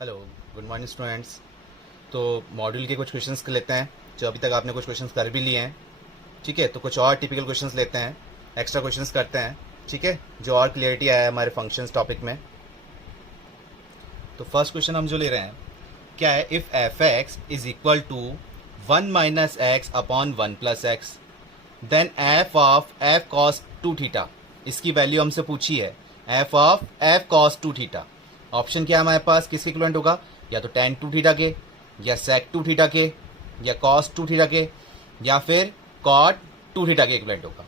Hello, good morning students. तो module के कुछ क्वेश्चंस लेते हैं जो अभी तक आपने कुछ क्वेश्चंस कर भी लिए हैं। ठीक है, तो कुछ और टिपिकल क्वेश्चंस लेते हैं, एक्स्ट्रा क्वेश्चंस करते हैं। ठीक है, जो और क्लियरिटी आया है हमारे फंक्शंस टॉपिक में। तो फर्स्ट क्वेश्चन हम जो ले रहे हैं क्या है, if F x is equal to 1 - x upon 1 + x, then F of F cos 2θ। इसकी वैल्यू हमसे पूछी है, F of F cos 2θ। Option क्या है हमारे पास, किसके इक्विवेलेंट होगा, या तो tan 2θ के, या sec 2θ के, या cos 2θ के, या फिर cot 2θ के इक्विवेलेंट होगा।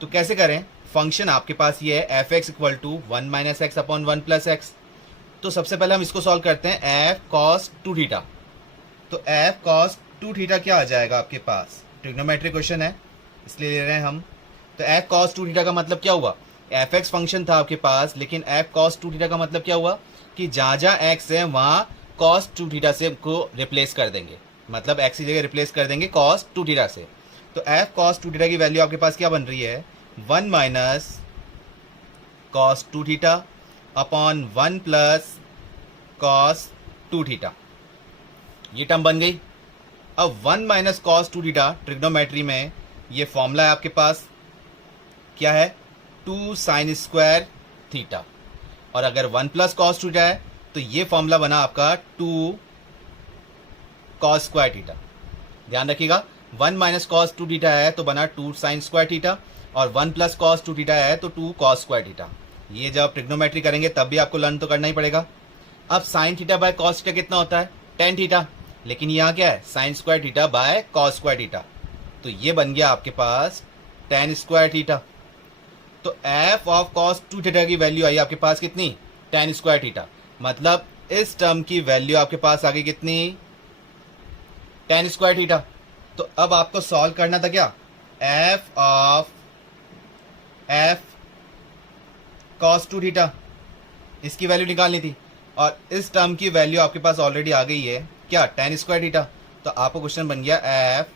तो कैसे करें, फंक्शन आपके पास ये है F X equal to 1 - x upon 1 + x। तो सबसे पहले हम इसको सॉल्व करते हैं, एफ कॉस 2θ। तो एफ कॉस 2θ क्या आ जाएगा आपके पास, ट्रिग्नोमेट्री क्वेश्चन है इसलिए ले रहे हैं हम। तो एफ कॉस 2θ का मतलब क्या हुआ, एफ एक्स फंक्शन था आपके पास, लेकिन एफ कॉस 2θ का मतलब क्या हुआ कि जहाँ जहाँ एक्स है वहाँ कॉस 2θ से को रिप्लेस कर देंगे, मतलब एक्स की जगह रिप्लेस कर देंगे कॉस 2θ से। तो एफ कॉस 2θ की वैल्यू आपके पास क्या बन रही है, 1 - cos 2θ अपॉन 1 + cos 2θ। ये टर्म बन गई। अब 1 - cos 2θ ट्रिग्नोमेट्री में ये फॉर्मूला है आपके पास, क्या है, 2 sin² θ। और अगर 1 + cos 2θ है तो ये फॉर्मूला बना आपका 2 cos² θ। ध्यान रखिएगा, 1 - cos 2θ है तो बना 2 sin² θ, और 1 + cos 2θ है तो 2 cos² θ। ये जब ट्रिग्नोमेट्री करेंगे तब भी आपको लर्न तो करना ही पड़ेगा। अब sin θ बाय cos θ कितना होता है, tan θ, लेकिन यहाँ क्या है, sin² θ बाय cos² θ। तो ये बन गया आपके पास tan² θ। तो एफ ऑफ cos 2θ की वैल्यू आई आपके पास कितनी, tan² θ। मतलब इस टर्म की वैल्यू आपके पास आ गई कितनी, tan² θ। तो अब आपको सॉल्व करना था क्या, एफ ऑफ एफ cos 2θ, इसकी वैल्यू निकालनी थी। और इस टर्म की वैल्यू आपके पास ऑलरेडी आ गई है क्या, tan² θ। तो आपको क्वेश्चन बन गया एफ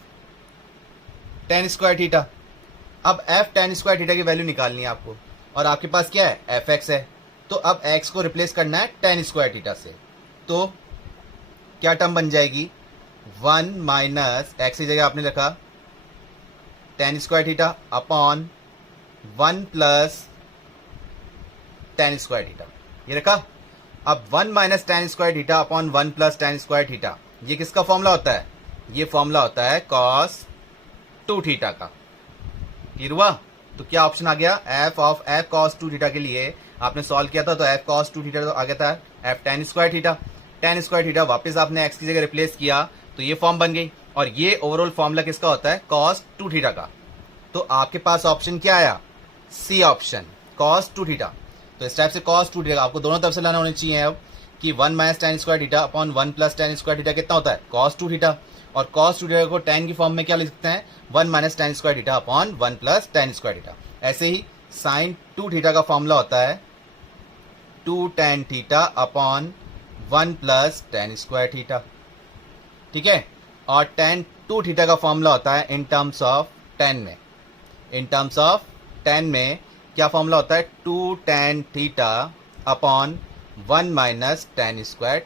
tan² θ। अब एफ tan² θ की वैल्यू निकालनी है आपको, और आपके पास क्या है, एफ एक्स है। तो अब एक्स को रिप्लेस करना है tan² θ से। तो क्या टर्म बन जाएगी, 1 - एक्स की जगह आपने रखा tan² θ अपॉन 1 + tan² θ, ये रखा। अब 1 - tan² θ अपॉन 1 + tan² θ, ये किसका फॉर्मूला होता है, ये फॉर्मूला होता है cos 2θ का। क्लियर हुआ। तो क्या ऑप्शन आ गया, एफ ऑफ एफ cos 2θ के लिए आपने सॉल्व किया था तो एफ cos 2θ तो आ गया था एफ tan² θ। tan² θ वापस आपने एक्स की जगह रिप्लेस किया तो ये फॉर्म बन गई, और ये ओवरऑल फॉर्मूला किसका होता है, cos 2θ का। तो आपके पास ऑप्शन क्या आया, सी ऑप्शन, cos 2θ। तो इस टाइप से cos 2θ आपको दोनों तरफ से लाना होने चाहिए अब, कि 1 - tan² θ अपॉन 1 + tan² θ कितना होता है, cos 2θ। और cos 2θ को tan की फॉर्म में क्या लिख सकते हैं, 1 - tan² θ अपॉन 1 + tan² θ। ऐसे ही sin 2θ का फॉर्मूला होता है 2 tan θ अपॉन 1 + tan² θ। ठीक है, और tan 2θ का फॉर्मूला होता है इन टर्म्स ऑफ tan में, इन टर्म्स ऑफ tan में क्या फॉर्मूला होता है, 2 tan θ अपॉन 1 - tan²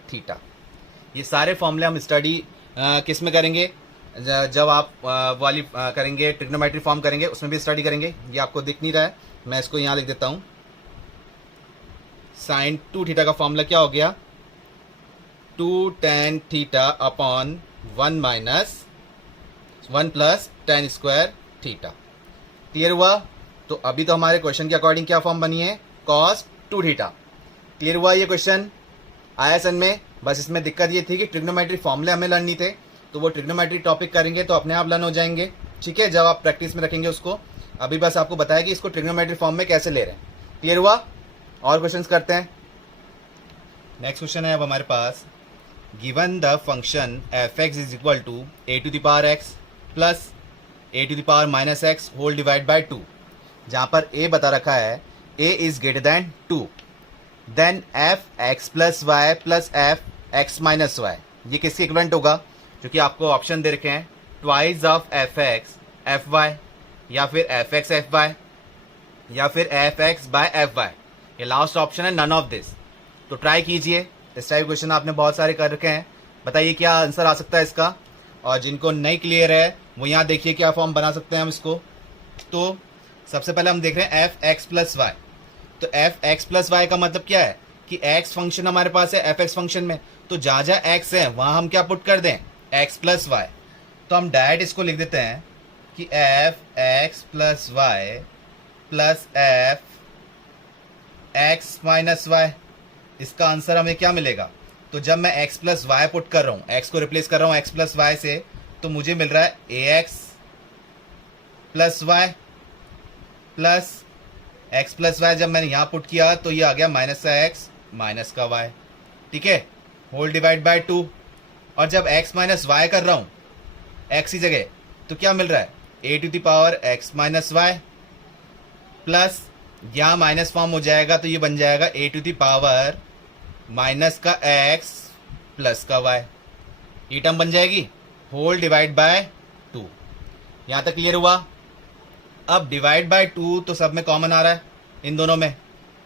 θ। ये सारे फॉर्मूले हम स्टडी किस में करेंगे, जब आप वाली करेंगे ट्रिग्नोमेट्री फॉर्म करेंगे उसमें भी स्टडी करेंगे। ये आपको दिख नहीं रहा है, मैं इसको यहाँ लिख देता हूँ। sin 2θ का फॉर्मूला क्या हो गया, 2 tan θ अपॉन 1 + tan² θ। क्लियर हुआ। तो अभी तो हमारे क्वेश्चन के अकॉर्डिंग क्या फॉर्म बनी है, cos 2θ। क्लियर हुआ। ये क्वेश्चन आया सन में, बस इसमें दिक्कत ये थी कि ट्रिग्नोमेट्री फॉर्मूले हमें लर्न नहीं थे, तो वो ट्रिग्नोमेट्री टॉपिक करेंगे तो अपने आप लर्न हो जाएंगे। ठीक है, जब आप प्रैक्टिस में रखेंगे उसको। अभी बस आपको बताया कि इसको ट्रिग्नोमेट्री फॉर्म में कैसे ले रहे हैं। क्लियर हुआ। और क्वेश्चंस करते हैं। नेक्स्ट क्वेश्चन है अब हमारे पास, given the function F x is equal to a⁻x plus a⁻−x whole divide by 2, जहाँ पर a बता रखा है a is greater than 2, then F X plus Y plus F X minus Y, ये किसके इक्विवेलेंट होगा, क्योंकि आपको ऑप्शन दे रखे हैं twice of F X F Y, या फिर एफ एक्स एफ वाई, या फिर F X by F Y. ये लास्ट ऑप्शन है नन ऑफ दिस। तो ट्राई कीजिए, इस टाइप क्वेश्चन आपने बहुत सारे कर रखे हैं, बताइए क्या आंसर आ सकता है इसका। और जिनको नहीं क्लियर है वो यहाँ देखिए क्या फॉर्म बना सकते हैं हम इसको। तो सबसे पहले हम देख रहे हैं एफ एक्स प्लस वाई। तो एफ एक्स प्लस वाई का मतलब क्या है कि एक्स फंक्शन हमारे पास है एफ एक्स फंक्शन में, तो जहाँ जहाँ एक्स है वहाँ हम क्या पुट कर दें, एक्स प्लस वाई। तो हम डायरेक्ट इसको लिख देते हैं कि F X plus Y plus F X minus Y. इसका आंसर हमें क्या मिलेगा, तो जब मैं x प्लस वाई पुट कर रहा हूँ, x को रिप्लेस कर रहा हूँ x प्लस वाई से, तो मुझे मिल रहा है A x plus Y plus X plus Y. जब मैंने यहाँ पुट किया तो ये आ गया माइनस का एक्स माइनस का वाई, ठीक है, होल डिवाइड बाय 2। और जब x माइनस वाई कर रहा हूँ x की जगह, तो क्या मिल रहा है A to the power x minus Y plus यहाँ माइनस फॉर्म हो जाएगा तो ये बन जाएगा A to the power minus का x प्लस का y। ये टर्म बन जाएगी होल डिवाइड बाय 2। यहाँ तक क्लियर हुआ। अब डिवाइड बाय 2 तो सब में कॉमन आ रहा है इन दोनों में,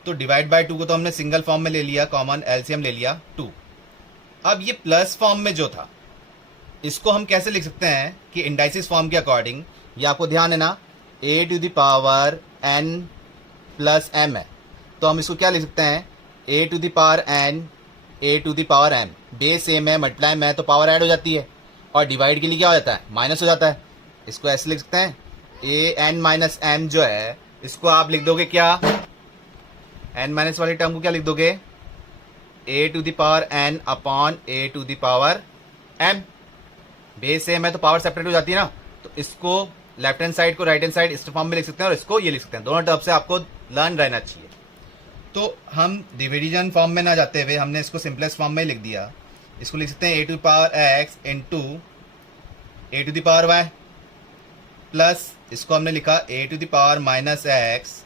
तो डिवाइड बाय 2 को तो हमने सिंगल फॉर्म में ले लिया, कॉमन एलसीएम ले लिया 2। अब ये प्लस फॉर्म में जो था इसको हम कैसे लिख सकते हैं कि इंडाइसिस फॉर्म के अकॉर्डिंग, ये आपको ध्यान है ना, A to the power n plus m है, तो हम इसको क्या लिख सकते हैं A to the power n A to the power m। Base same है, मल्टीप्लाई में है तो पावर ऐड हो जाती है, और डिवाइड के लिए क्या हो जाता है, माइनस हो जाता है। इसको ऐसे लिख सकते हैं ए एन माइनस एम जो है इसको आप लिख दोगे क्या, एन माइनस वाली टर्म को क्या लिख दोगे, A to the power n upon A to the power m। Base same है तो पावर सेपरेट हो जाती है ना, तो इसको लेफ्ट हैंड साइड को राइट हैंड साइड इस फॉर्म में लिख सकते हैं और इसको ये लिख सकते हैं। दोनों टर्म से आपको लर्न रहना चाहिए। तो हम डिविजन फॉर्म में ना जाते हुए हमने इसको सिंपलेस्ट फॉर्म में लिख दिया। इसको लिख सकते हैं A to the power X into A to the power Y plus इसको हमने लिखा A to the power minus X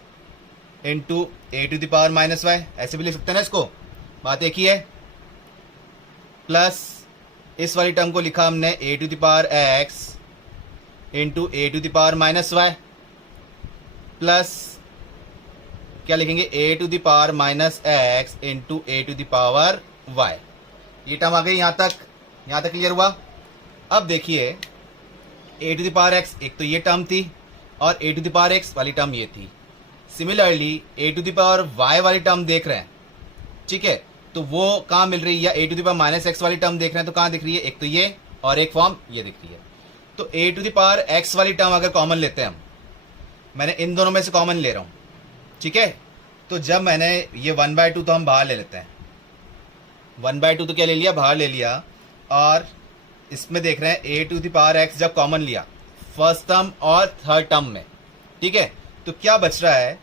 into A to the power minus Y. ऐसे भी लिख सकते हैं ना, इसको बात एक ही है। प्लस इस वाली टर्म को लिखा हमने A to the power X into A to the power minus Y plus क्या लिखेंगे A to the power minus X into A to the power Y. ये टर्म आ गई यहाँ तक क्लियर हुआ। अब देखिए A to the power X एक तो ये टर्म थी और A to the power X वाली टर्म ये थी। Similarly A to the power Y वाली टर्म देख रहे हैं, ठीक है, तो वो कहाँ मिल रही है, या A to the power minus X वाली टर्म देख रहे हैं तो कहाँ दिख रही है, एक तो ये और एक फॉर्म ये दिख रही है। तो ए टू द पावर एक्स वाली टर्म अगर कॉमन लेते हैं हम, मैंने इन दोनों में से कॉमन ले रहा हूँ, ठीक है, तो जब मैंने ये 1/2 तो हम बाहर ले लेते हैं, 1/2 तो क्या ले लिया, बाहर ले लिया। और इसमें देख रहे हैं A to the power x जब कॉमन लिया फर्स्ट टर्म और थर्ड टर्म में, ठीक है, तो क्या बच रहा है,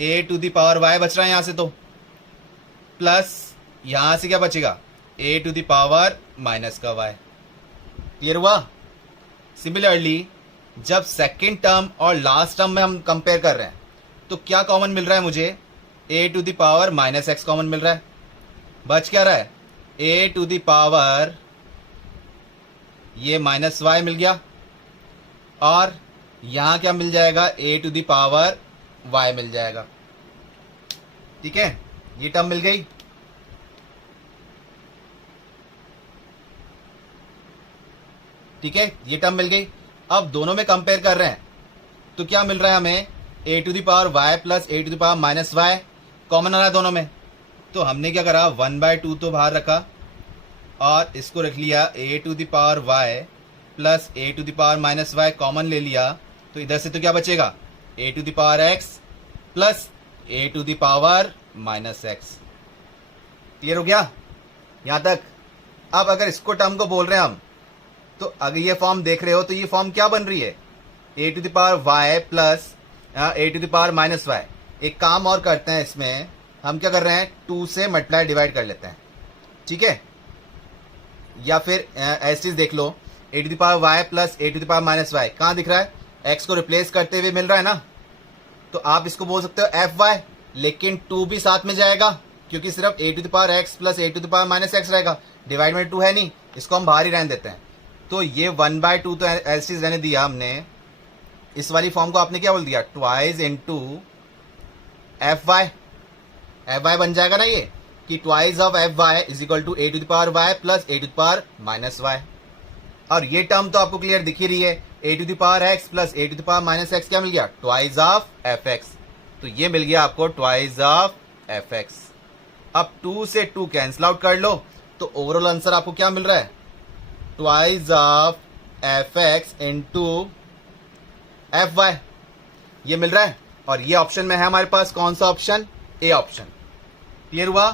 A to the power Y बच रहा है यहाँ से, तो प्लस यहाँ से क्या बचेगा, A to the power minus का वाई। क्लियर हुआ। सिमिलरली जब सेकेंड टर्म और लास्ट टर्म में हम कंपेयर कर रहे हैं तो क्या कॉमन मिल रहा है मुझे, A to the power minus X common मिल रहा है। बच क्या रहा है, ए टू द पावर ये माइनस वाई मिल गया, और यहां क्या मिल जाएगा, A to the power Y मिल जाएगा, ठीक है, ये टर्म मिल गई। ठीक है, ये टर्म मिल गई। अब दोनों में कंपेयर कर रहे हैं तो क्या मिल रहा है हमें, A to the power Y plus A to the power minus Y common आ रहा है दोनों में। तो हमने क्या करा, 1/2 तो बाहर रखा और इसको रख लिया A to the power Y plus A to the power minus Y common ले लिया, तो इधर से तो क्या बचेगा, A to the power X plus A to the power minus X. Clear हो गया यहाँ तक। अब अगर इसको टर्म को बोल रहे हैं हम, तो अगर ये फॉर्म देख रहे हो तो ये फॉर्म क्या बन रही है, A to the power Y plus A to the power minus Y. एक काम और करते हैं, इसमें हम क्या कर रहे हैं, 2 से मल्टीप्लाई डिवाइड कर लेते हैं, ठीक है, या फिर ऐसी चीज देख लो, A to the power Y plus A to the power minus Y कहाँ दिख रहा है, एक्स को रिप्लेस करते हुए मिल रहा है ना, तो आप इसको बोल सकते हो एफ वाई, लेकिन 2 भी साथ में जाएगा क्योंकि सिर्फ A to the power X plus A to the power minus X रहेगा, डिवाइड में 2 है नहीं, इसको हम बाहर ही रहने देते हैं। तो ये 1/2 तो ऐसी रहने दिया हमने, इस वाली फॉर्म को आपने क्या बोल दिया, ट्वाइस इंटू एफ वाई बन जाएगा ना ये। कि twice of F Y is equal to A to the power Y plus A to the power minus Y. और ये टर्म तो आपको क्लियर दिख ही रही है, A to the power X plus A to the power minus X क्या मिल गया, ट्वाइस ऑफ एफ एक्स। तो ये मिल गया आपको ट्वाइस ऑफ एफ एक्स। अब 2 से 2 कैंसिल आउट कर लो तो ओवरऑल आंसर आपको क्या मिल रहा है, twice of F X into F Y, ये मिल रहा है। और ये ऑप्शन में है हमारे पास कौन सा ऑप्शन, ए ऑप्शन। क्लियर हुआ?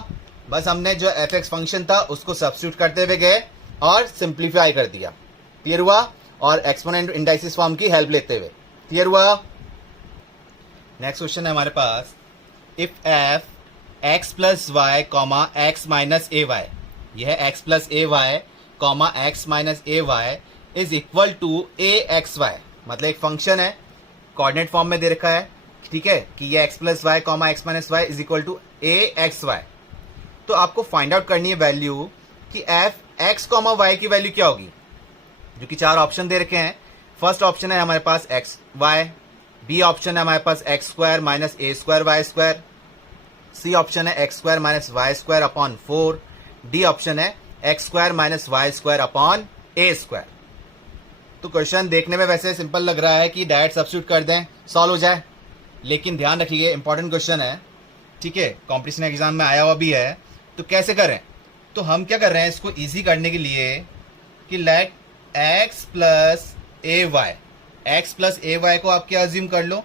बस हमने जो एफ एक्स फंक्शन था उसको सब्स्टिट्यूट करते हुए गए और सिंप्लीफाई कर दिया। क्लियर हुआ? और एक्सपोनेंट इंडाइसिस फॉर्म की हेल्प लेते हुए। क्लियर हुआ? नेक्स्ट क्वेश्चन है हमारे पास, if F X plus Y comma X minus A Y, यह है X plus A Y comma X minus A Y is equal to A X Y. मतलब एक फंक्शन है, कोऑर्डिनेट फॉर्म में दे रखा है, ठीक है, कि ये X plus Y comma X minus Y is equal to A X Y. तो आपको फाइंड आउट करनी है वैल्यू कि एफ एक्स कॉमा वाई की वैल्यू क्या होगी, जो कि 4 ऑप्शन दे रखे हैं। फर्स्ट ऑप्शन है हमारे पास एक्स वाई, बी ऑप्शन है हमारे पास x square minus a square y square, C option है x square minus y square upon 4, D option है x square minus y square upon a square. तो question देखने में वैसे सिंपल लग रहा है कि डायरेक्ट सब्स्टिट्यूट कर दें सॉल्व हो जाए, लेकिन ध्यान रखिए इंपॉर्टेंट क्वेश्चन है, ठीक है, कॉम्पिटिशन एग्जाम में आया हुआ भी है। तो कैसे करें, तो हम क्या कर रहे हैं इसको इजी करने के लिए कि late x plus A Y, x plus A Y को आप क्या अज्यूम कर लो,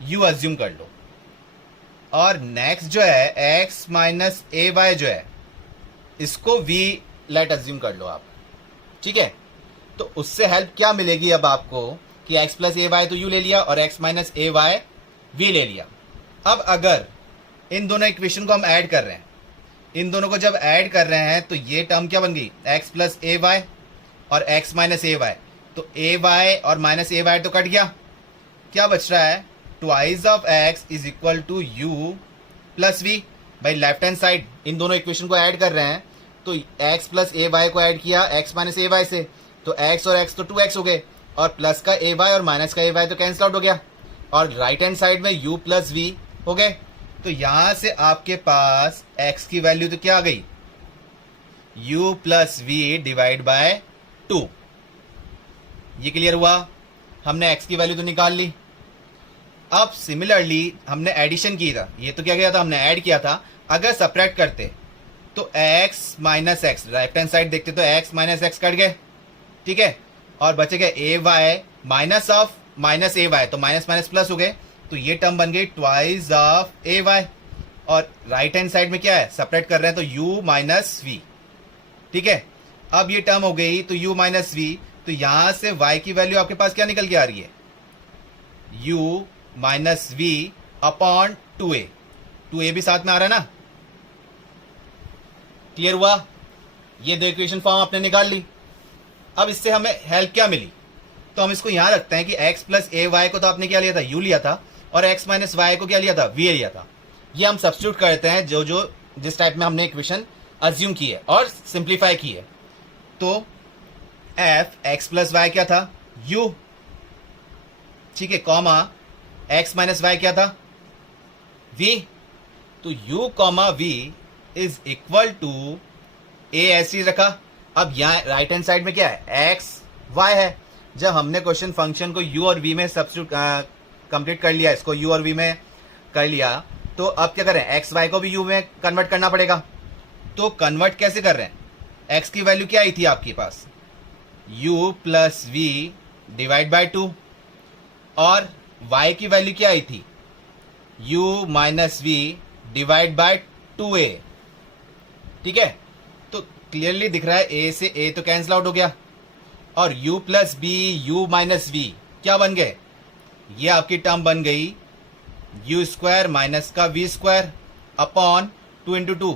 यू अज्यूम कर लो। और नेक्स्ट जो है एक्स माइनस ए वाई जो है इसको वी लेट अज्यूम कर लो आप, ठीक है। तो उससे हेल्प क्या मिलेगी अब आपको कि एक्स प्लस ए वाई तो यू ले लिया और एक्स माइनस ए वाई वी ले लिया। अब अगर इन दोनों इक्वेशन को हम ऐड कर रहे हैं, इन दोनों को जब ऐड कर रहे हैं तो ये टर्म क्या बन गई, एक्स प्लस ए वाई और एक्स माइनस ए वाई। तो ए वाई और माइनस ए वाई तो कट गया, क्या बच रहा है, twice of X is equal to U plus V. भाई लेफ्ट हैंड साइड इन दोनों इक्वेशन को ऐड कर रहे हैं तो एक्स प्लस ए वाई को ऐड किया एक्स माइनस ए वाई से, तो एक्स और एक्स तो 2x हो गए और प्लस का ए वाई और माइनस का ए वाई तो कैंसिल आउट हो गया और राइट हैंड साइड में u प्लस वी हो गए। तो यहां से आपके पास x की वैल्यू तो क्या आ गई, u plus V divide by 2। ये क्लियर हुआ? हमने x की वैल्यू तो निकाल ली। अब सिमिलरली हमने एडिशन की था, ये तो क्या किया था, हमने ऐड किया था। अगर सब्ट्रैक्ट करते तो x minus x, right hand side देखते तो x माइनस एक्स कट गए, ठीक है, और बचेगा a y minus of minus A Y, तो माइनस माइनस प्लस हो गए, तो ये टर्म बन गई ट्वाइस ऑफ ए वाई। और राइट हैंड साइड में क्या है, सेपरेट कर रहे हैं तो u माइनस वी, ठीक है। अब ये टर्म हो गई तो u माइनस वी, तो यहां से y की वैल्यू आपके पास क्या निकल के आ रही है, u minus we upon 2a, 2a भी साथ में आ रहा है ना। क्लियर हुआ? ये दो इक्वेशन फॉर्म आपने निकाल ली। अब इससे हमें हेल्प क्या मिली, तो हम इसको यहां रखते हैं कि x प्लस ए वाई को तो आपने क्या लिया था, u लिया था, और x माइनस वाई को क्या लिया था, v लिया था। ये हम सब्स्टिट्यूट करते हैं जो जो जिस टाइप में हमने इक्वेशन अज्यूम की है और सिंप्लीफाई की है। तो f x प्लस वाई क्या था, u, ठीक है, कॉमा x माइनस वाई क्या था, v। तो u कॉमा v is equal to a ऐसी रखा। अब यहाँ राइट हैंड साइड में क्या है, x y है। जब हमने क्वेश्चन फंक्शन को u और v में सब्स्टिट्यूट कंप्लीट कर लिया, इसको u और v में कर लिया, तो अब क्या करें, x y को भी u में कन्वर्ट करना पड़ेगा। तो कन्वर्ट कैसे कर रहे हैं, x की वैल्यू क्या आई थी आपके पास, u plus V divide by 2, और y की वैल्यू क्या आई थी, u minus V divide by 2a, ठीक है। तो क्लियरली दिख रहा है a से a तो कैंसिल आउट हो गया और u plus B U minus V क्या बन गए, ये आपकी टर्म बन गई u स्क्वायर माइनस का v स्क्वायर अपॉन 2 इंटू 2,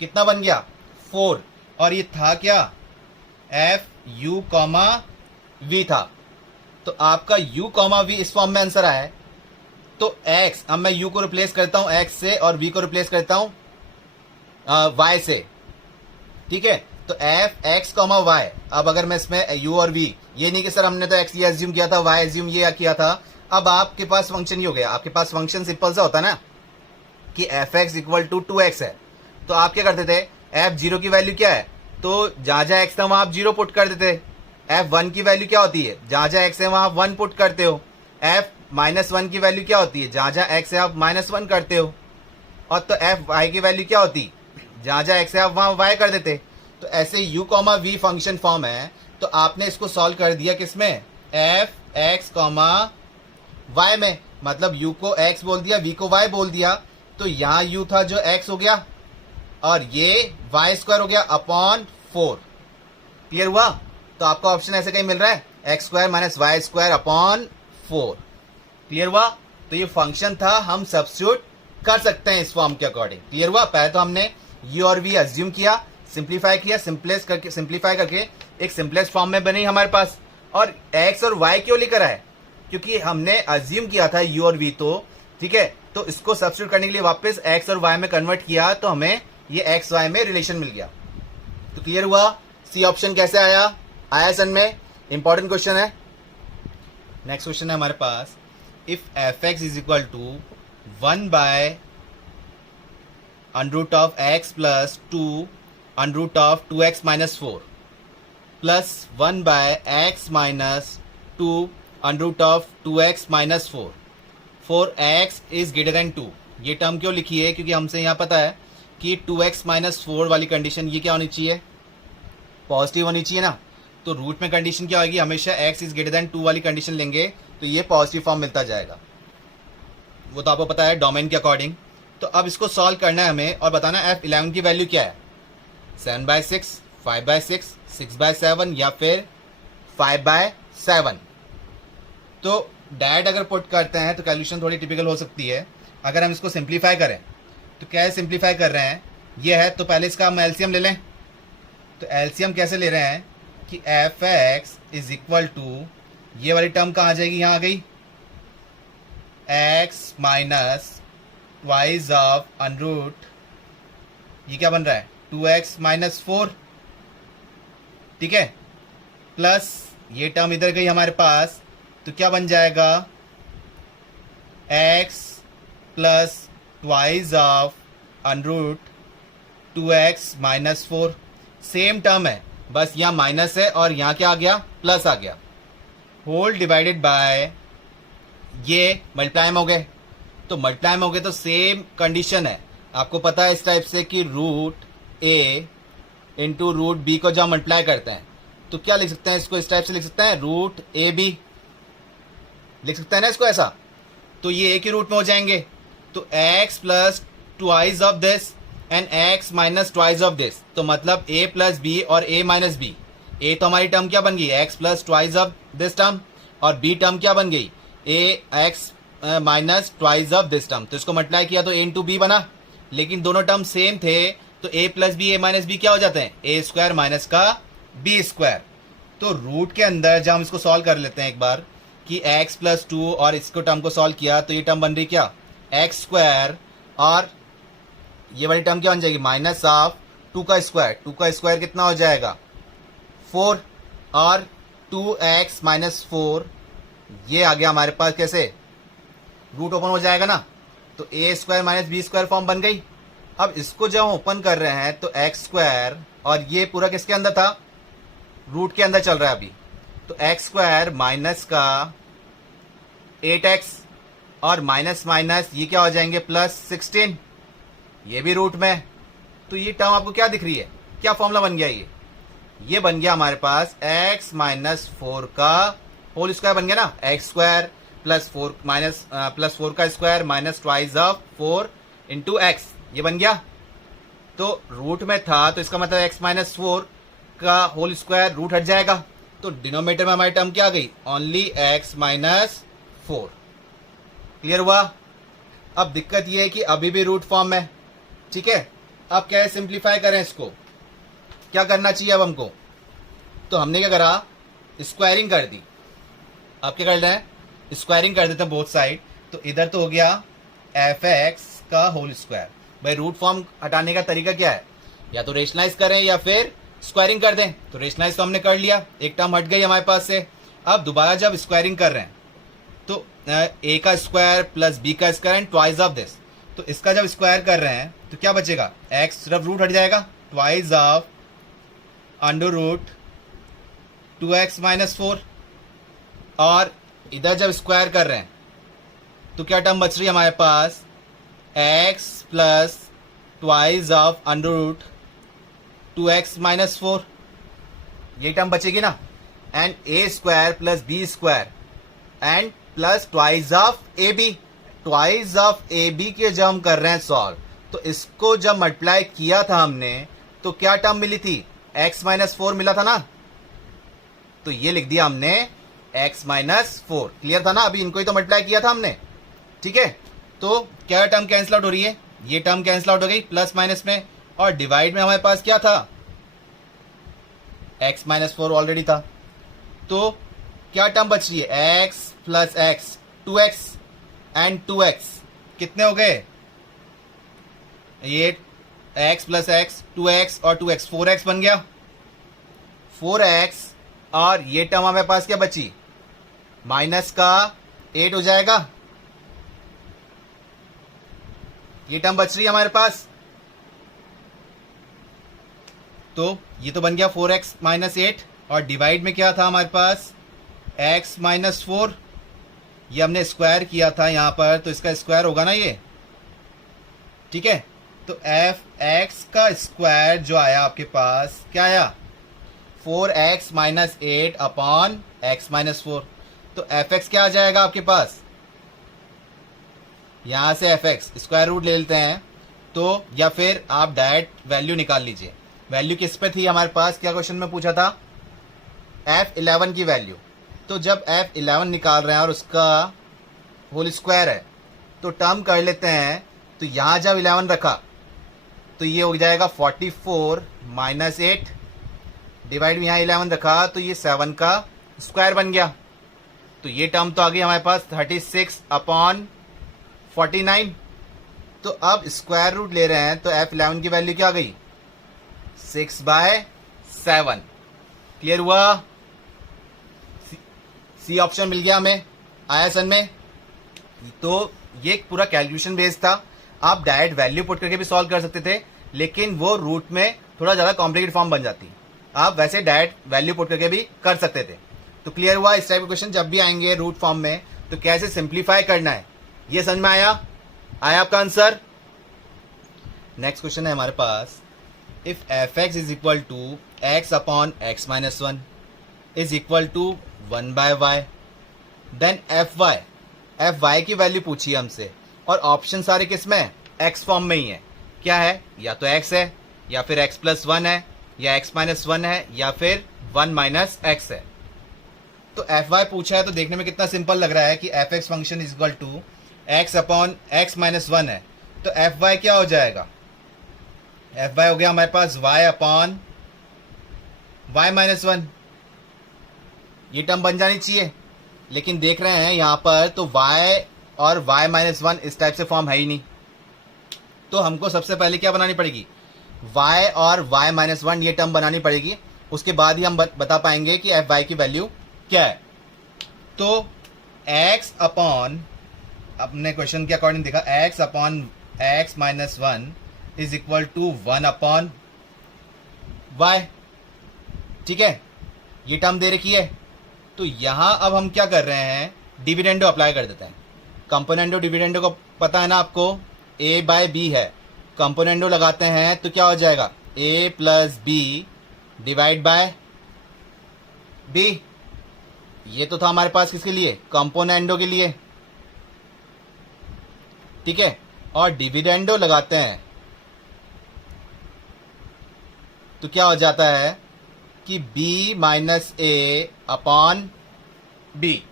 कितना बन गया, 4। और ये था क्या, f u कॉमा v था। तो आपका u कॉमा v इस फॉर्म में आंसर आया है। तो x, अब मैं u को रिप्लेस करता हूं x से और v को रिप्लेस करता हूं y से, ठीक है। तो f x कॉमा y, अब अगर मैं इसमें u और v, ये नहीं कि सर हमने तो x ये अज्यूम किया था, y अज्यूम ये किया था। अब आपके पास फंक्शन ही हो गया, आपके पास फंक्शन सिंपल सा होता है ना कि f x equal to 2x है, तो आप क्या करते थे, f0 की वैल्यू क्या है, तो जहां जहां x था वहां आप 0 पुट कर देते। f1 की वैल्यू क्या होती है, जहां जहां x है वहां आप 1 पुट करते हो। f-1 की वैल्यू क्या होती है, जहां जहां x है आप -1 करते हो। और तो f(y) की वैल्यू क्या होती, जहां जहां x है आप वहां y कर देते। तो ऐसे u, v फंक्शन फॉर्म है, तो आपने इसको सॉल्व कर दिया किसमें, f(x, y) में। मतलब u को x बोल दिया, v को y बोल दिया। तो यहां u था जो x हो गया, और ये y² हो गया अपॉन 4। क्लियर हुआ। तो आपका ऑप्शन ऐसे कहीं मिल रहा है, x² - y² अपॉन 4। क्लियर हुआ। तो ये फंक्शन था, हम सब्स्टिट्यूट कर सकते हैं इस फॉर्म के अकॉर्डिंग। क्लियर हुआ। पहले तो हमने u और v अज्यूम किया, सिंप्लीफाई किया, सिंप्लीफाई करके एक सिंपलेस्ट फॉर्म में बनी हमारे पास। और x और y क्यों लेकर आए, क्योंकि हमने अज्यूम किया था u और v, तो ठीक है, तो इसको सब्स्टिट्यूट करने के लिए वापस x और y में कन्वर्ट किया, तो हमें ये x y में रिलेशन मिल गया। तो क्लियर हुआ। सी ऑप्शन कैसे आया सन में, इंपॉर्टेंट क्वेश्चन है। नेक्स्ट क्वेश्चन है हमारे पास, if f(x) is equal to 1 by √(x) plus 2 √2x minus 4 plus 1 by x minus 2 √2x minus 4, 4x is greater than 2। ये टर्म क्यों लिखी है, क्योंकि हमसे यहाँ पता है कि 2x माइनस 4 वाली कंडीशन ये क्या होनी चाहिए, पॉजिटिव होनी चाहिए ना। तो रूट में कंडीशन क्या होगी, हमेशा x इज ग्रेटर देन 2 वाली कंडीशन लेंगे तो ये पॉजिटिव फॉर्म मिलता जाएगा। वो तो आपको पता है डोमेन के अकॉर्डिंग। तो अब इसको सॉल्व करना है हमें और बताना है f11 की वैल्यू क्या है, 7/6, 5/6, 6/7 या फिर 5/7। तो डायरेक्ट अगर पुट करते हैं तो कैलकुलेशन थोड़ी टिपिकल हो सकती है। अगर हम इसको सिंप्लीफाई करें तो क्या सिंप्लीफाई कर रहे हैं, ये है, तो पहले इसका हम एलसीएम ले लें। तो एलसीएम कैसे ले रहे हैं कि f(x) इज इक्वल टू, ये वाली टर्म कहाँ आ जाएगी, यहाँ आ गई, x minus twice of under root, ये क्या बन रहा है 2x माइनस 4, ठीक है, प्लस ये टर्म इधर गई हमारे पास, तो क्या बन जाएगा x plus twice of under root 2x minus 4। Same term है, बस यहाँ माइनस है और यहाँ क्या आ गया, प्लस आ गया, होल डिवाइडेड बाय, ये मल्टीप्लाई में हो गए। तो मल्टीप्लाई में हो गए तो सेम कंडीशन है, आपको पता है इस टाइप से कि √a इंटू √b को जब मल्टीप्लाई करते हैं तो क्या लिख सकते हैं, इसको इस टाइप से लिख सकते हैं, √ab लिख सकते हैं ना इसको ऐसा। तो ये एक ही रूट में हो जाएंगे, तो x plus twice of this and x minus twice of this, तो मतलब a प्लस बी और a माइनस बी। a तो हमारी टर्म क्या बन गई, x plus twice of this term, और b टर्म क्या बन गई, a x minus twice of this term. तो इसको मल्टीप्लाई किया तो a इंटू बी बना, लेकिन दोनों टर्म सेम थे, तो a plus B, a minus B क्या हो जाते हैं, a² माइनस का b²। तो रूट के अंदर जब हम इसको सॉल्व कर लेते हैं एक बार कि x प्लस 2 और इसको टर्म को सॉल्व किया तो ये टर्म बन रही क्या, x², और ये वाली टर्म क्या बन जाएगी, माइनस ऑफ 2 का स्क्वायर, 2 का स्क्वायर कितना हो जाएगा 4, और 2x माइनस 4, ये आ गया हमारे पास, कैसे रूट ओपन हो जाएगा ना, तो a² माइनस b² फॉर्म बन गई। अब इसको जब हम ओपन कर रहे हैं तो x², और ये पूरा किसके अंदर था, रूट के अंदर चल रहा है अभी, तो x² माइनस का 8x, और माइनस माइनस ये क्या हो जाएंगे प्लस 16, ये भी रूट में। तो ये टर्म आपको क्या दिख रही है, क्या फॉर्मूला बन गया, ये बन गया हमारे पास x माइनस 4 का होल स्क्वायर बन गया ना, x² प्लस 4 माइनस प्लस 4 का square minus twice of 4 into x, ये बन गया। तो रूट में था तो इसका मतलब x माइनस 4 का होल स्क्वायर रूट हट जाएगा, तो डिनोमिनेटर में हमारी टर्म क्या आ गई, ओनली x माइनस 4। क्लियर हुआ। अब दिक्कत ये है कि अभी भी रूट फॉर्म में, ठीक है। अब क्या है, सिंप्लीफाई करें इसको, क्या करना चाहिए अब हमको, तो हमने क्या करा, स्क्वायरिंग कर दी। अब क्या कर रहे हैं, स्क्वायरिंग कर देते हैं बोथ साइड, तो इधर तो हो गया f(x) का होल स्क्वायर। भाई रूट फॉर्म हटाने का तरीका क्या है, या तो रेशनलाइज करें या फिर स्क्वायरिंग कर दें। तो रेशनलाइज तो हमने कर लिया, एक टर्म हट गई हमारे पास से। अब दोबारा जब स्क्वायरिंग कर रहे हैं तो a का स्क्वायर प्लस b का square and twice of this, तो इसका जब स्क्वायर कर रहे हैं तो क्या बचेगा, x सिर्फ रूट हट जाएगा, twice of under root 2x minus 4, और इधर जब स्क्वायर कर रहे हैं तो क्या टर्म बच रही है हमारे पास, x plus twice of under root 2x minus 4, ये टर्म बचेगी ना, and a square plus b square and plus twice of A B, twice of A B के जब हम कर रहे हैं सॉल्व, तो इसको जब मल्टीप्लाई किया था हमने तो क्या टर्म मिली थी, x माइनस 4 मिला था ना, तो ये लिख दिया हमने x माइनस 4। क्लियर था ना, अभी इनको ही तो मल्टीप्लाई किया था हमने, ठीक है। तो क्या टर्म कैंसिल आउट हो रही है, ये टर्म कैंसिल आउट हो गई प्लस माइनस में, और डिवाइड में हमारे पास क्या था, x माइनस 4 ऑलरेडी था, तो क्या टर्म बच रही है, x plus x 2x and 2x कितने हो गए, ये x प्लस एक्स 2x और 2x 4x बन गया, 4x, और ये टर्म हमारे पास क्या बची, माइनस का 8 हो जाएगा, ये टर्म बच रही है हमारे पास, तो ये तो बन गया 4x माइनस 8, और डिवाइड में क्या था हमारे पास, x माइनस 4, ये हमने स्क्वायर किया था यहां पर, तो इसका स्क्वायर होगा ना ये, ठीक है। तो एफ एक्स का स्क्वायर जो आया आपके पास क्या आया, 4x minus 8 upon x minus 4, तो एफ एक्स क्या आ जाएगा आपके पास, यहां से एफ एक्स स्क्वायर रूट ले लेते हैं, तो या फिर आप डायरेक्ट वैल्यू निकाल लीजिए। वैल्यू किस पे थी हमारे पास, क्या क्वेश्चन में पूछा था, F11 की वैल्यू, तो जब F11 निकाल रहे हैं और उसका होल स्क्वायर है तो टर्म कर लेते हैं, तो यहां जब 11 रखा तो ये हो जाएगा 44 माइनस 8, डिवाइड में यहाँ 11 रखा तो ये 7 का स्क्वायर बन गया, तो ये टर्म तो आ गई हमारे पास 36 अपॉन 49, तो अब स्क्वायर रूट ले रहे हैं तो F11 की वैल्यू क्या आ गई, 6/7। क्लियर हुआ, सी ऑप्शन मिल गया हमें, आया सन में। तो ये एक पूरा कैलकुलेशन बेस्ड था, आप डायरेक्ट वैल्यू पुट करके भी सॉल्व कर सकते थे, लेकिन वो रूट में थोड़ा ज्यादा कॉम्प्लिकेटेड फॉर्म बन जाती, आप वैसे डायरेक्ट वैल्यू पुट करके भी कर सकते थे। तो क्लियर हुआ, इस टाइप के क्वेश्चन जब भी आएंगे रूट फॉर्म में तो कैसे सिंप्लीफाई करना है, ये समझ में आया आपका आंसर। नेक्स्ट क्वेश्चन है हमारे पास, if F x is equal to x upon x minus 1 is equal to 1/y, then f y की वैल्यू पूछी हमसे, और ऑप्शन सारे किस में, एक्स फॉर्म में ही है। क्या है, या तो एक्स है, या फिर एक्स प्लस 1 है, या एक्स माइनस 1 है, या फिर 1 माइनस एक्स है। तो एफ वाई पूछा है तो देखने में कितना सिंपल लग रहा है कि F X function is equal to x upon x minus 1 है, तो एफ वाई क्या हो जाएगा, एफ वाई हो गया हमारे पास वाई अपॉन वाई माइनस 1, ये टर्म बन जानी चाहिए, लेकिन देख रहे हैं यहां पर तो y और y माइनस 1 इस टाइप से फॉर्म है ही नहीं, तो हमको सबसे पहले क्या बनानी पड़ेगी, y और y माइनस 1 ये टर्म बनानी पड़ेगी, उसके बाद ही हम बता पाएंगे कि एफ वाई की वैल्यू क्या है। तो x अपॉन, अपने क्वेश्चन के अकॉर्डिंग देखा, x upon x minus 1 is equal to 1 upon y, ठीक है, ये टर्म दे रखी है। तो यहां अब हम क्या कर रहे हैं, डिविडेंडो अप्लाई कर देते हैं। कंपोनेंडो डिविडेंडो को पता है ना आपको, a बाय बी है, कंपोनेंडो लगाते हैं तो क्या हो जाएगा, a plus b divide by b, ये तो था हमारे पास किसके लिए, कंपोनेंडो के लिए, ठीक है, और डिविडेंडो लगाते हैं तो क्या हो जाता है कि b माइनस ए अपॉन बी,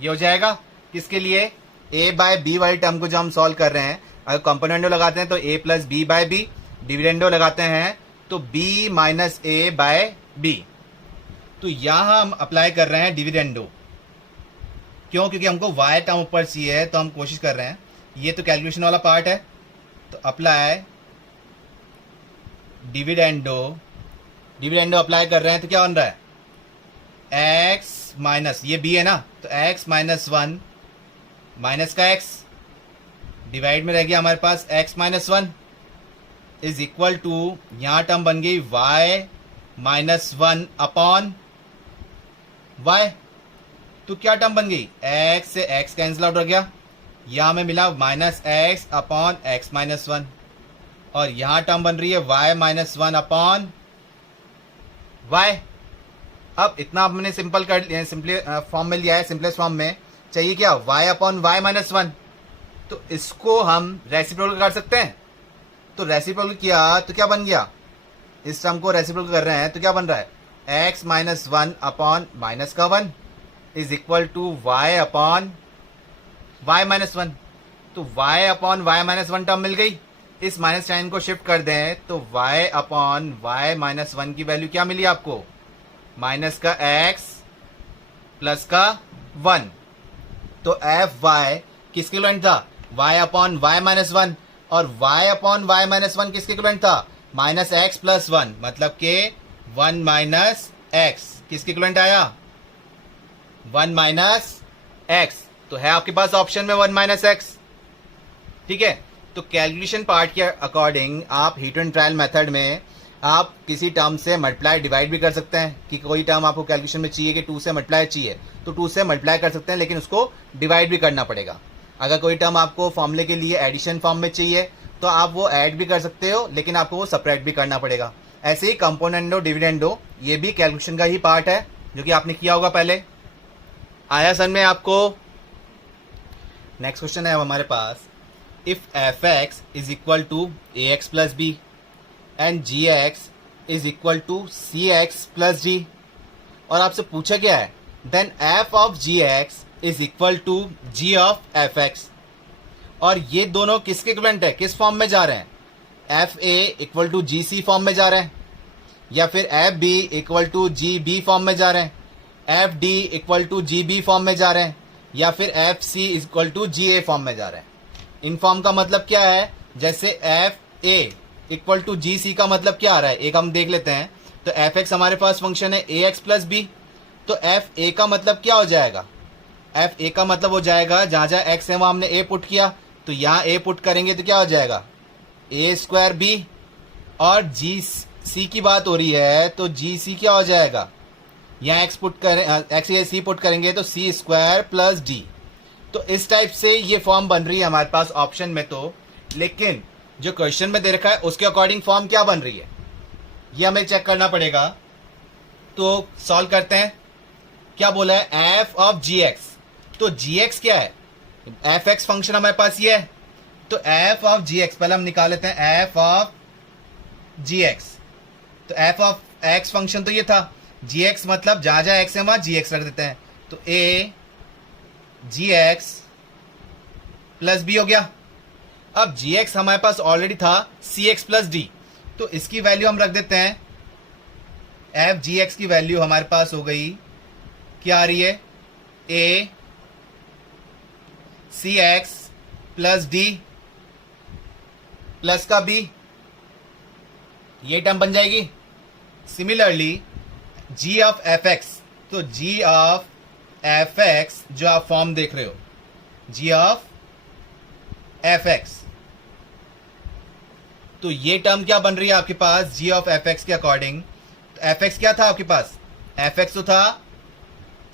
ये हो जाएगा किसके लिए, a बाय बी वाली टर्म को जो हम सॉल्व कर रहे हैं, अगर कंपोनेंडो लगाते हैं तो a plus b by b, dividendo लगाते हैं तो b minus a by b. तो यहां हम अप्लाई कर रहे हैं डिविडेंडो, क्यों, क्योंकि हमको y टर्म ऊपर चाहिए, तो हम कोशिश कर रहे हैं, ये तो कैलकुलेशन वाला पार्ट है, तो अप्लाई डिविडेंडो, डिविडेंडो अप्लाई कर रहे हैं तो क्या बन रहा है, x माइनस, ये b है ना, तो x माइनस 1 माइनस का x, डिवाइड में रह गया हमारे पास x minus 1, is equal to, यहां टर्म बन गई y माइनस 1 अपॉन y। तो क्या टर्म बन गई, x से x कैंसिल आउट हो गया, यहां में मिला minus x upon x minus 1, और यहां टर्म बन रही है y माइनस 1 अपॉन y। अब इतना हमने सिंपल कर लिया, सिंपली फॉर्म में लिया है, सिंपलेस्ट फॉर्म में चाहिए क्या, y अपॉन वाई माइनस 1। तो इसको हम रेसिप्रोकल कर सकते हैं, तो रेसिप्रोकल किया तो क्या बन गया, इस टर्म को रेसिप्रोकल कर रहे हैं तो क्या बन रहा है, x माइनस 1 अपॉन माइनस का 1 is equal to y upon y minus 1। तो y upon y minus 1 term मिल गई, इस माइनस साइन को शिफ्ट कर दें तो y अपॉन वाई माइनस 1 की वैल्यू क्या मिली आपको, माइनस का x प्लस का 1। तो एफ वाई किसके इक्विवेलेंट था, y अपॉन वाई माइनस 1, और y अपॉन वाई माइनस 1 किसके इक्विवेलेंट था, माइनस एक्स प्लस 1, मतलब के 1 माइनस एक्स किसके इक्विवेलेंट आया, 1 माइनस एक्स। तो है आपके पास ऑप्शन में 1 माइनस एक्स। ठीक है, तो कैलकुलेशन पार्ट के अकॉर्डिंग आप हीट एंड ट्रायल मेथड में आप किसी टर्म से मल्टीप्लाई डिवाइड भी कर सकते हैं, कि कोई टर्म आपको कैलकुलेशन में चाहिए कि 2 से मल्टीप्लाई चाहिए तो 2 से मल्टीप्लाई कर सकते हैं, लेकिन उसको डिवाइड भी करना पड़ेगा। अगर कोई टर्म आपको फॉर्मूले के लिए एडिशन फॉर्म में चाहिए तो आप वो ऐड भी कर सकते हो, लेकिन आपको वो सेपरेट भी करना पड़ेगा। ऐसे ही कंपोनेंडो डिविडेंडो ये भी कैलकुलेशन का ही पार्ट है, जो कि आपने किया होगा पहले। आया सन में आपको। नेक्स्ट क्वेश्चन है हमारे पास, if F x is equal to A x plus b and g x is equal to c x plus d, और आपसे पूछा गया है then F of g x is equal to g of F x, और ये दोनों किसके equivalent है, किस फॉर्म में जा रहे हैं, f a equal to g c form में जा रहे हैं, या फिर f b equal to g b form में जा रहे हैं, f d equal to g b form में जा रहे हैं, या फिर f c equal to g a form में जा रहे हैं। इन फॉर्म का मतलब क्या है, जैसे F a equal to g सी का मतलब क्या आ रहा है, एक हम देख लेते हैं। तो एफ एक्स हमारे पास फंक्शन है ए एक्स प्लस बी, तो एफ ए का मतलब क्या हो जाएगा, एफ ए का मतलब हो जाएगा जहां जहां एक्स है वहां हमने ए पुट किया, तो यहां ए पुट करेंगे तो क्या हो जाएगा, ए स्क्वायर बी, और जी सी की बात हो रही है तो जी सी क्या हो जाएगा, यहाँ एक्स पुट करें, एक्स या सी पुट करेंगे तो सी स्क्वायर प्लस डी। तो इस टाइप से ये फॉर्म बन रही है हमारे पास ऑप्शन में, तो लेकिन जो क्वेश्चन में दे रखा है उसके अकॉर्डिंग फॉर्म क्या बन रही है ये हमें चेक करना पड़ेगा। तो सॉल्व करते हैं। क्या बोला है, एफ ऑफ जी एक्स, तो जी एक्स क्या है, एफ एक्स फंक्शन हमारे पास ये है, तो एफ ऑफ जी एक्स पहले हम निकाल लेते हैं, एफ ऑफ जी एक्स, तो एफ ऑफ एक्स फंक्शन तो ये था, जी एक्स मतलब जहां जहां एक्स है वहां जी एक्स रख देते हैं, तो ए जी एक्स प्लस बी हो गया। अब जी एक्स हमारे पास ऑलरेडी था सी एक्स प्लस डी, तो इसकी वैल्यू हम रख देते हैं, एफ जी एक्स की वैल्यू हमारे पास हो गई, क्या आ रही है, a c x plus d plus का बी, ये टर्म बन जाएगी। Similarly g of F x, तो जी ऑफ एफ एक्स जो आप फॉर्म देख रहे हो, जी ऑफ एफ एक्स, तो ये टर्म क्या बन रही है आपके पास, जी ऑफ एफ एक्स के अकॉर्डिंग। तो एफ एक्स क्या था आपके पास, एफ एक्स तो था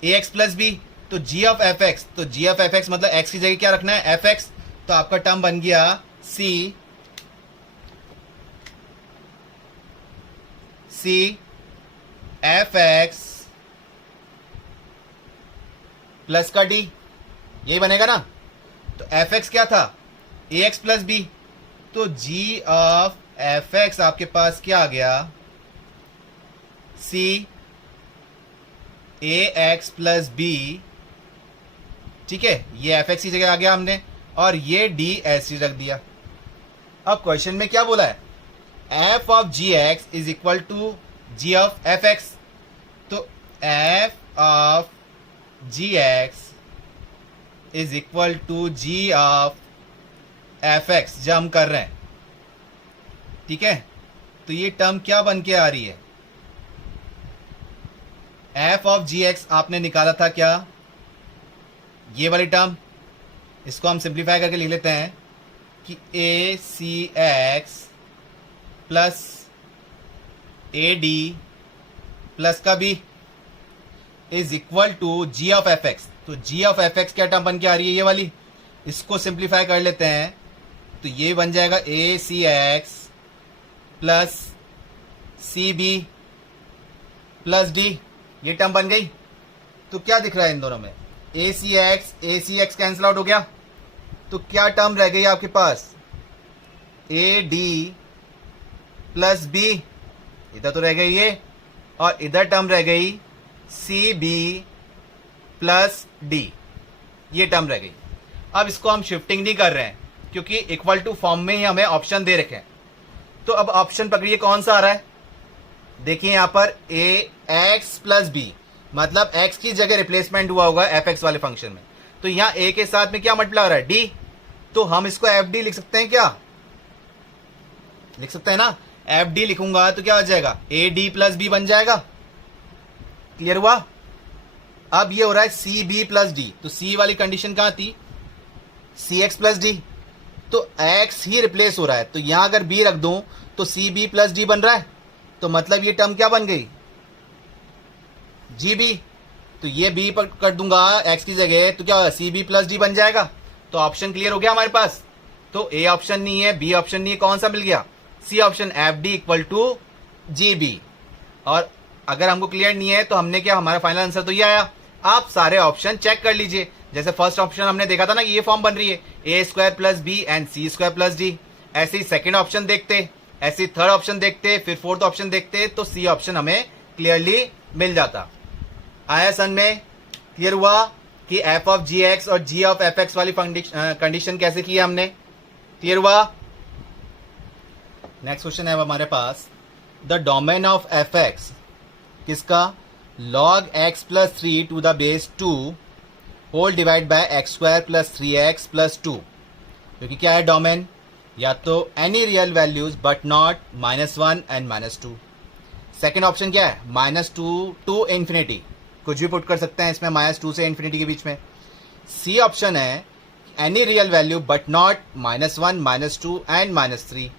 ए एक्स प्लस बी, तो जी ऑफ एफ एक्स, तो जी ऑफ एफ एक्स मतलब एक्स की जगह क्या रखना है, एफ एक्स, तो आपका टर्म बन गया सी एफ एक्स प्लस का डी, यही बनेगा ना। तो एफ एक्स क्या था, ए एक्स प्लस बी, तो जी ऑफ एफ एक्स आपके पास क्या आ गया, सी ए एक्स प्लस बी, ठीक है, ये एफ एक्स की जगह आ गया हमने, और ये डी ऐसे रख दिया। अब क्वेश्चन में क्या बोला है, F of g x is equal to g of F x, तो f of g x is equal to g of F x जो हम कर रहे हैं, ठीक है। तो ये टर्म क्या बन के आ रही है, एफ ऑफ जी एक्स आपने निकाला था क्या, ये वाली टर्म, इसको हम सिंप्लीफाई करके लिख लेते हैं कि a c x plus a d plus का b is equal to g of F x. तो जी ऑफ एफ एक्स क्या टर्म बन के आ रही है, ये वाली, इसको सिंप्लीफाई कर लेते हैं तो ये बन जाएगा a c x plus c b plus d, ये टर्म बन गई। तो क्या दिख रहा है इन दोनों में, ए सी एक्स कैंसिल आउट हो गया, तो क्या टर्म रह गई आपके पास, ए डी प्लस बी, इधर तो रह गई ये, और इधर टर्म रह गई सी बी प्लस डी, ये टर्म रह गई। अब इसको हम शिफ्टिंग नहीं कर रहे हैं क्योंकि इक्वल टू फॉर्म में ही हमें ऑप्शन दे रखे हैं। तो अब ऑप्शन पकड़िए कौन सा आ रहा है, देखिए यहां पर ए एक्स प्लस बी, मतलब एक्स की जगह रिप्लेसमेंट हुआ होगा एफ एक्स वाले फंक्शन में। तो यहां ए के साथ में क्या मल्टीप्लाई हो रहा है, डी, तो हम इसको एफ डी लिख सकते हैं, क्या लिख सकते हैं ना, एफ डी लिखूंगा तो क्या हो जाएगा, ए डी प्लस बी बन जाएगा। क्लियर हुआ। अब ये हो रहा है सी बी प्लस डी, तो सी वाली कंडीशन कहां थी, सी एक्स प्लस डी, तो एक्स ही रिप्लेस हो रहा है, तो यहां अगर बी रख दूं तो सी बी प्लस डी बन रहा है, तो मतलब ये टर्म क्या बन गई, जी बी, तो ये बी पर कर दूंगा एक्स की जगह तो क्या होगा, सी बी प्लस डी बन जाएगा। तो ऑप्शन क्लियर हो गया हमारे पास। तो ए ऑप्शन नहीं है, बी ऑप्शन नहीं है, कौन सा मिल गया, C option, f d equal to g b. और अगर हमको क्लियर नहीं है तो हमने क्या, हमारा फाइनल आंसर तो ये आया। आप सारे ऑप्शन चेक कर लीजिए, जैसे फर्स्ट ऑप्शन हमने देखा था ना कि ये फॉर्म बन रही है, a square plus b and c square plus d. ऐसे ही सेकेंड ऑप्शन देखते, ऐसे ही थर्ड ऑप्शन देखते, फिर फोर्थ ऑप्शन देखते, तो सी ऑप्शन हमें क्लियरली मिल जाता। आया सन में, क्लियर हुआ कि एफ ऑफ जी एक्स और जी ऑफ एफ एक्स वाली कंडीशन कैसे की है हमने, क्लियर हुआ। नेक्स्ट क्वेश्चन है हमारे पास, the domain of F x किसका, log x plus 3 to the base 2 whole divide by x square plus 3x plus 2, क्योंकि क्या है डोमेन, या तो any real values but not -1 and -2। Second option क्या है, -2 टू इन्फिनिटी, कुछ भी पुट कर सकते हैं इसमें -2 से इन्फिनिटी के बीच में। सी ऑप्शन है any real value but not -1 -2 and -3।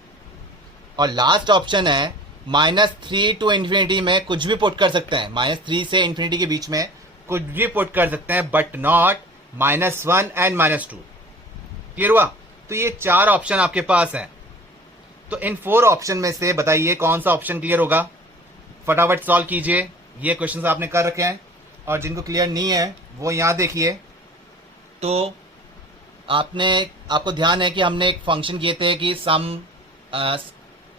और लास्ट ऑप्शन है -3 टू इन्फिनिटी में कुछ भी पुट कर सकते हैं, -3 से इन्फिनिटी के बीच में कुछ भी पुट कर सकते हैं बट नॉट -1 एंड -2। क्लियर हुआ। तो ये चार ऑप्शन आपके पास हैं, तो इन 4 ऑप्शन में से बताइए कौन सा ऑप्शन क्लियर होगा। फटाफट सॉल्व कीजिए, ये क्वेश्चन आपने कर रखे हैं, और जिनको क्लियर नहीं है वो यहाँ देखिए। तो आपको ध्यान है कि हमने एक फंक्शन किए थे कि सम,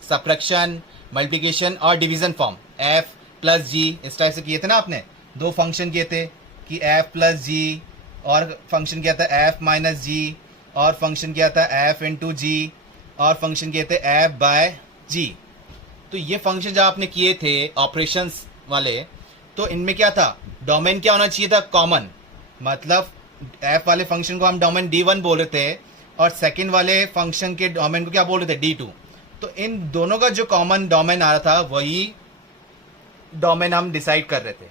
सब्ट्रैक्शन, मल्टीप्लिकेशन और डिवीजन फॉर्म, एफ प्लस जी, इस टाइप से किए थे ना आपने। 2 फंक्शन किए थे कि एफ प्लस जी, और फंक्शन किया था एफ माइनस जी, और फंक्शन किया था एफ इंटू जी, और फंक्शन किए थे एफ बाय जी। तो ये फंक्शन जब आपने किए थे ऑपरेशंस वाले, तो इनमें क्या था, डोमेन क्या होना चाहिए था, कॉमन, मतलब एफ वाले फंक्शन को हम डोमेन D1 बोल रहे थे, और सेकेंड वाले फंक्शन के डोमेन को क्या बोल रहे थे, D2। तो इन दोनों का जो कॉमन डोमेन आ रहा था वही डोमेन हम डिसाइड कर रहे थे।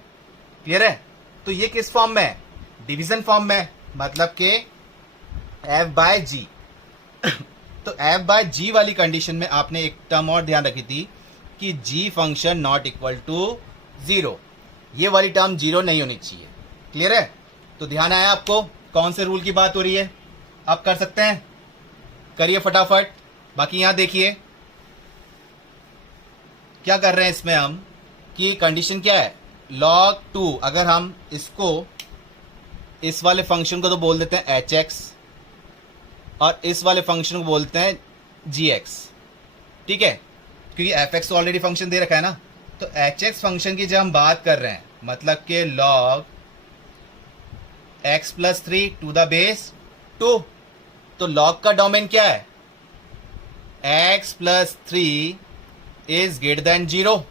क्लियर है। तो ये किस फॉर्म में है, डिवीजन फॉर्म में, मतलब के एफ बाय जी। तो एफ बाय जी वाली कंडीशन में आपने एक टर्म और ध्यान रखी थी कि जी फंक्शन नॉट इक्वल टू 0, ये वाली टर्म 0 नहीं होनी चाहिए। क्लियर है। तो ध्यान आया आपको कौन से रूल की बात हो रही है, आप कर सकते हैं, करिए फटाफट। बाकी यहां देखिए क्या कर रहे हैं इसमें हम, कि कंडीशन क्या है, log 2, अगर हम इसको, इस वाले फंक्शन को तो बोल देते हैं एच एक्स, और इस वाले फंक्शन को बोलते हैं जी एक्स। ठीक है, क्योंकि एफ एक्स ऑलरेडी फंक्शन दे रखा है ना। तो एच एक्स फंक्शन की जब हम बात कर रहे हैं, मतलब के log x plus 3 to the base 2, तो log का डोमेन क्या है, x plus 3 is greater than 0,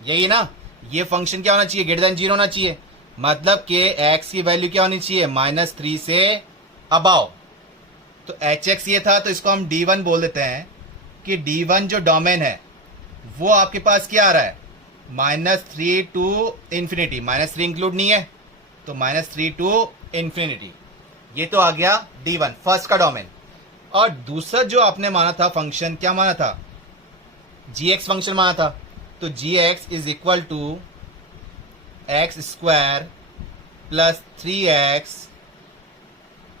यही ना। ये फंक्शन क्या होना चाहिए, ग्रेटर देन 0 होना चाहिए, मतलब कि x की वैल्यू क्या होनी चाहिए, -3 से अबाव। तो एच एक्स ये था, तो इसको हम D1 बोल देते हैं कि D1 जो डोमेन है वो आपके पास क्या आ रहा है, -3 टू इन्फिनिटी, -3 इंक्लूड नहीं है, तो -3 टू इन्फिनिटी, ये तो आ गया D1 फर्स्ट का डोमेन। और दूसरा जो आपने माना था फंक्शन, क्या माना था, जी एक्स फंक्शन माना था, तो g x is equal to x square plus 3x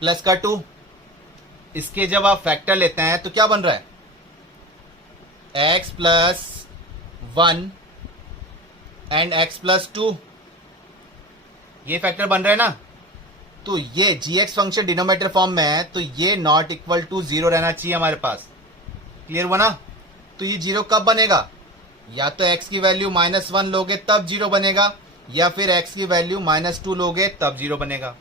plus का 2। इसके जब आप फैक्टर लेते हैं तो क्या बन रहा है, x plus 1 and x plus 2, ये फैक्टर बन रहा है ना। तो ये जी एक्स फंक्शन डिनोमिनेटर फॉर्म में है, तो ये नॉट इक्वल टू 0 रहना चाहिए हमारे पास। क्लियर हुआ ना। तो ये 0 कब बनेगा, या तो x की वैल्यू -1 लोगे तब 0 बनेगा, या फिर x की वैल्यू -2 लोगे तब 0 बनेगा।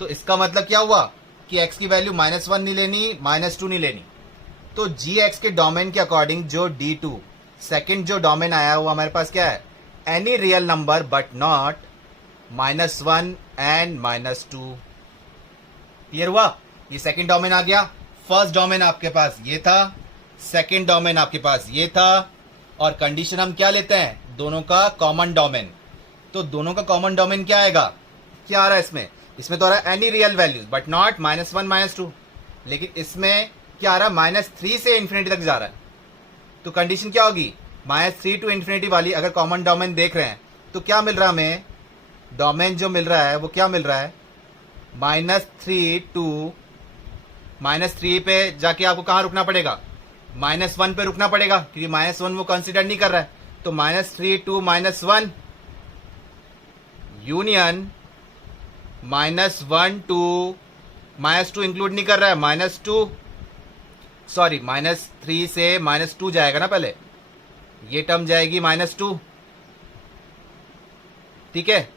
तो इसका मतलब क्या हुआ कि x की वैल्यू -1 नहीं लेनी, -2 नहीं लेनी। तो जी एक्स के डोमेन के अकॉर्डिंग जो D2 सेकंड जो डोमेन आया हुआ हमारे पास क्या है, any real number but not -1 and -2। Clear हुआ। ये सेकंड डोमेन आ गया। फर्स्ट डोमेन आपके पास ये था, सेकंड डोमेन आपके पास ये था, और कंडीशन हम क्या लेते हैं, दोनों का कॉमन डोमेन। तो दोनों का कॉमन डोमेन क्या आएगा, क्या आ रहा है इसमें, इसमें तो आ रहा है any real values but not -1 -2, लेकिन इसमें क्या आ रहा है, -3 से इंफिनिटी तक जा रहा है। तो कंडीशन क्या होगी, -3 टू इंफिनिटी वाली। अगर कॉमन डोमेन देख रहे हैं तो क्या मिल रहा है हमें, डोमेन जो मिल रहा है वो क्या मिल रहा है, -3 टू -3 पे जाके आपको कहां रुकना पड़ेगा, -1 पे रुकना पड़ेगा, क्योंकि -1 वो कंसिडर नहीं कर रहा है। तो -3 टू -1 यूनियन -1 टू -2 इंक्लूड नहीं कर रहा है, -2 सॉरी -3 से -2 जाएगा ना, पहले ये टर्म जाएगी -2, ठीक है।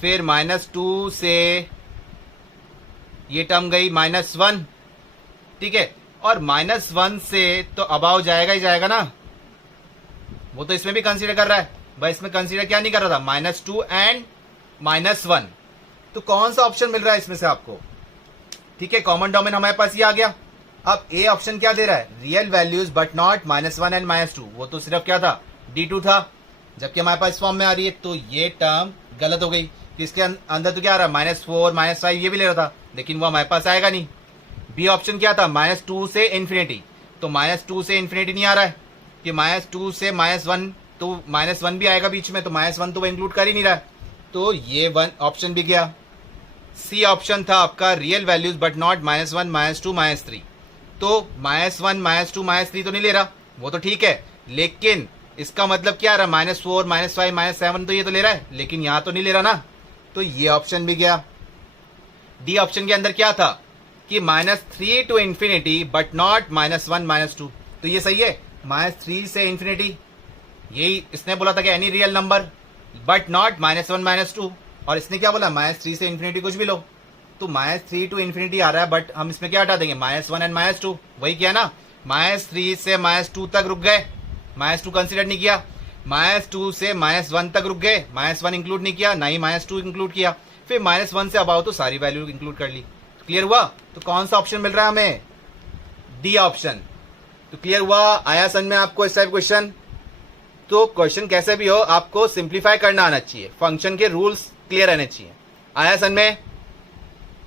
फिर -2 से ये टर्म गई -1, ठीक है। और -1 से तो अबाव जाएगा ही जाएगा ना, वो तो इसमें भी कंसीडर कर रहा है भाई। इसमें कंसीडर क्या नहीं कर रहा था, -2 एंड -1। तो कौन सा ऑप्शन मिल रहा है इसमें से आपको, ठीक है। कॉमन डोमेन हमारे पास ये आ गया। अब ए ऑप्शन क्या दे रहा है, real values but not -1 and -2। वो तो सिर्फ क्या था, D2 था, जबकि हमारे पास इस फॉर्म में आ रही है। तो ये टर्म गलत हो गई। इसके अंदर तो क्या आ रहा है, -4 -5 ये भी ले रहा था, लेकिन वो हमारे पास आएगा नहीं। बी ऑप्शन क्या था, -2 से इंफिनिटी। तो -2 से इंफिनिटी नहीं आ रहा है, कि -2 से -1, तो -1 भी आएगा बीच में, तो -1 तो वो इंक्लूड कर ही नहीं रहा है। तो ये वन ऑप्शन भी गया। सी ऑप्शन था आपका, रियल वैल्यूज बट नॉट -1 -2 -3। तो -1 -2 -3 तो नहीं ले रहा, वो तो ठीक है, लेकिन इसका मतलब क्या आ रहा है, -4 -5 -7 तो ये तो ले रहा है, लेकिन यहां तो नहीं ले रहा ना। तो ये ऑप्शन भी गया। डी ऑप्शन के अंदर क्या था कि -3 टू इंफिनिटी बट नॉट -1 -2। तो ये सही है, -3 से इंफिनिटी, यही इसने बोला था कि any real number but not -1 -2, और इसने क्या बोला, -3 से इंफिनिटी कुछ भी लो। तो -3 टू इंफिनिटी आ रहा है, बट हम इसमें क्या हटा देंगे, -1 एंड -2। वही किया ना, -3 से -2 तक रुक गए, -2 कंसिडर नहीं किया, -2 से -1 तक रुक गए, -1 इंक्लूड नहीं किया, ना ही -2 इंक्लूड किया, फिर -1 से अबाउ तो सारी वैल्यू इंक्लूड कर ली। तो क्लियर हुआ। तो कौन सा ऑप्शन मिल रहा है हमें, डी ऑप्शन। तो क्लियर हुआ, आया समझ में आपको इस टाइप क्वेश्चन। तो क्वेश्चन कैसे भी हो आपको सिंप्लीफाई करना आना चाहिए, फंक्शन के रूल्स क्लियर रहने चाहिए। आया समझ में।